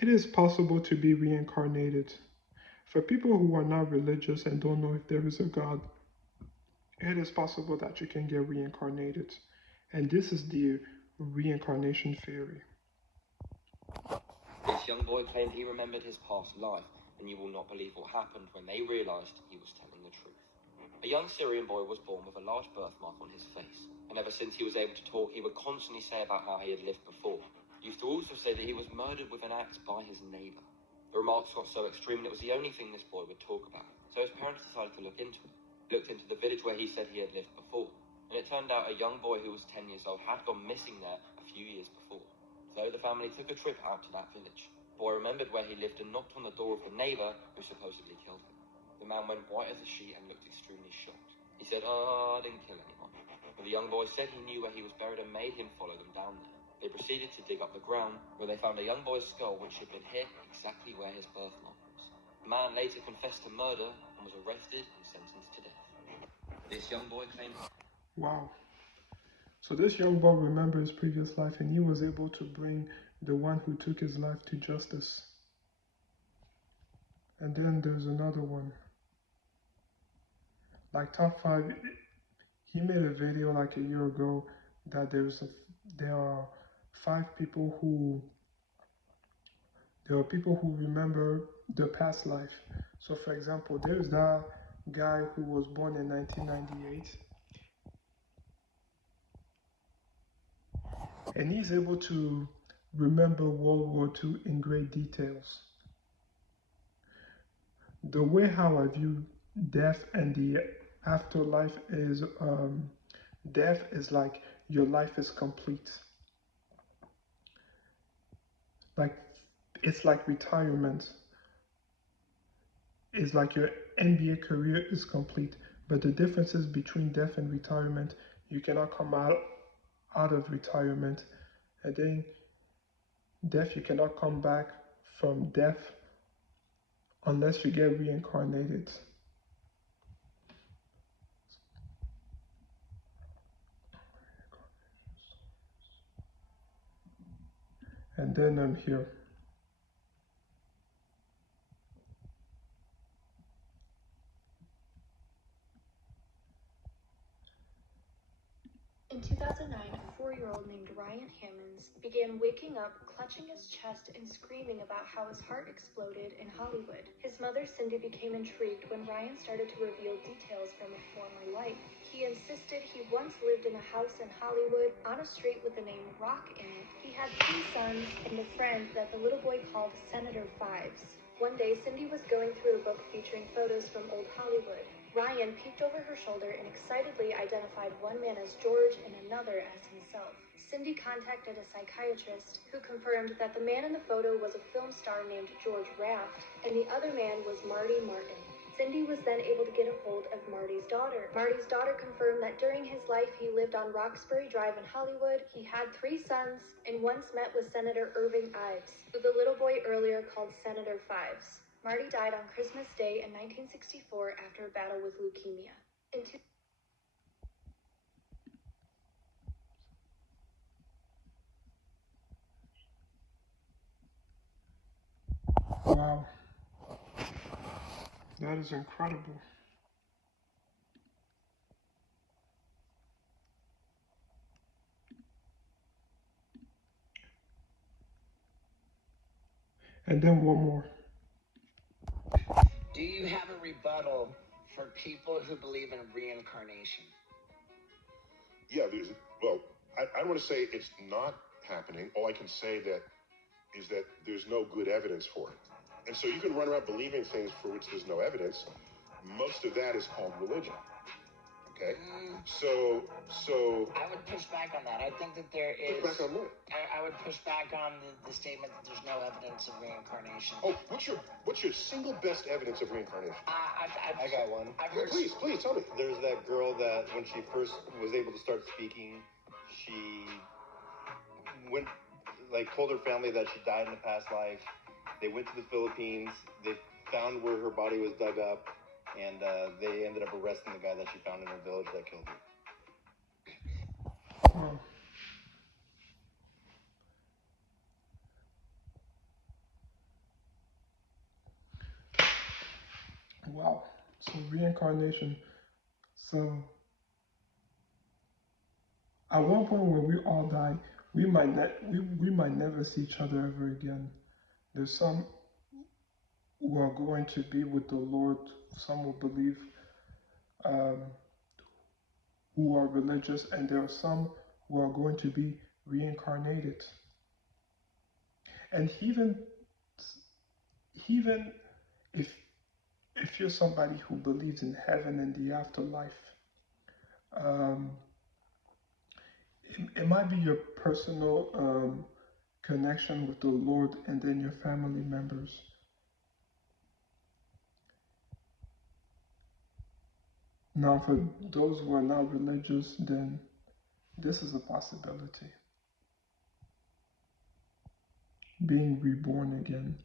It is possible to be reincarnated. For people who are not religious and don't know if there is a God, it is possible that you can get reincarnated. And this is the reincarnation theory. This young boy claimed he remembered his past life, and you will not believe what happened when they realized he was telling the truth. A young Syrian boy was born with a large birthmark on his face, and ever since he was able to talk, he would constantly say about how he had lived before. He used to also say that he was murdered with an axe by his neighbor. The remarks got so extreme that it was the only thing this boy would talk about, so his parents decided to look into it. He looked into the village where he said he had lived before, and it turned out a young boy who was 10 years old had gone missing there a few years before. So the family took a trip out to that village. The boy remembered where he lived and knocked on the door of the neighbor who supposedly killed him. The man went white as a sheet and looked extremely shocked. He said, I didn't kill anyone. But the young boy said he knew where he was buried and made him follow them down there. They proceeded to dig up the ground, where they found a young boy's skull which had been hit exactly where his birthmark was. The man later confessed to murder and was arrested and sentenced to death. This young boy claimed... Wow. So this young boy remembered his previous life, and he was able to bring the one who took his life to justice. And then there's another one. Like top 5, he made a video like a year ago that there are 5 people who remember their past life. So for example, there's that guy who was born in 1998, and he's able to remember World War II in great details. The way how I view death and the afterlife is death is like your life is complete. Like it's like retirement. It's like your NBA career is complete. But the differences between death and retirement, you cannot come out of retirement. And then death, you cannot come back from death unless you get reincarnated. And then I'm here. In 2009, a 4-year-old named Ryan Hammonds began waking up, clutching his chest and screaming about how his heart exploded in Hollywood. His mother, Cindy, became intrigued when Ryan started to reveal details from a former life. He insisted he once lived in a house in Hollywood on a street with the name Rock in it. He had 3 sons and a friend that the little boy called Senator Fives. One day, Cindy was going through a book featuring photos from old Hollywood. Ryan peeked over her shoulder and excitedly identified one man as George and another as himself. Cindy contacted a psychiatrist who confirmed that the man in the photo was a film star named George Raft, and the other man was Marty Martin. Cindy was then able to get a hold of Marty's daughter. Marty's daughter confirmed that during his life he lived on Roxbury Drive in Hollywood. He had 3 sons and once met with Senator Irving Ives, who the little boy earlier called Senator Fives. Marty died on Christmas Day in 1964 after a battle with leukemia. Wow. That is incredible. And then one more. Do you have a rebuttal for people who believe in reincarnation? Yeah, I don't want to say it's not happening. All I can say is that there's no good evidence for it. And so you can run around believing things for which there's no evidence. Most of that is called religion. Okay? So I would push back on that. I think that there is... Push back on what? I would push back on the statement that there's no evidence of reincarnation. Oh, what's your single best evidence of reincarnation? I got one. Please tell me. There's that girl that when she first was able to start speaking, she went, told her family that she died in a past life. They went to the Philippines. They found where her body was dug up, and they ended up arresting the guy that she found in her village that killed her. Wow. Wow. So reincarnation. So at one point when we all die, we might never see each other ever again. There's some who are going to be with the Lord. Some will believe, um, who are religious, and there are some who are going to be reincarnated. And even if you're somebody who believes in heaven and the afterlife, um, it might be your personal connection with the Lord and then your family members. Now, for those who are not religious, then this is a possibility. Being reborn again.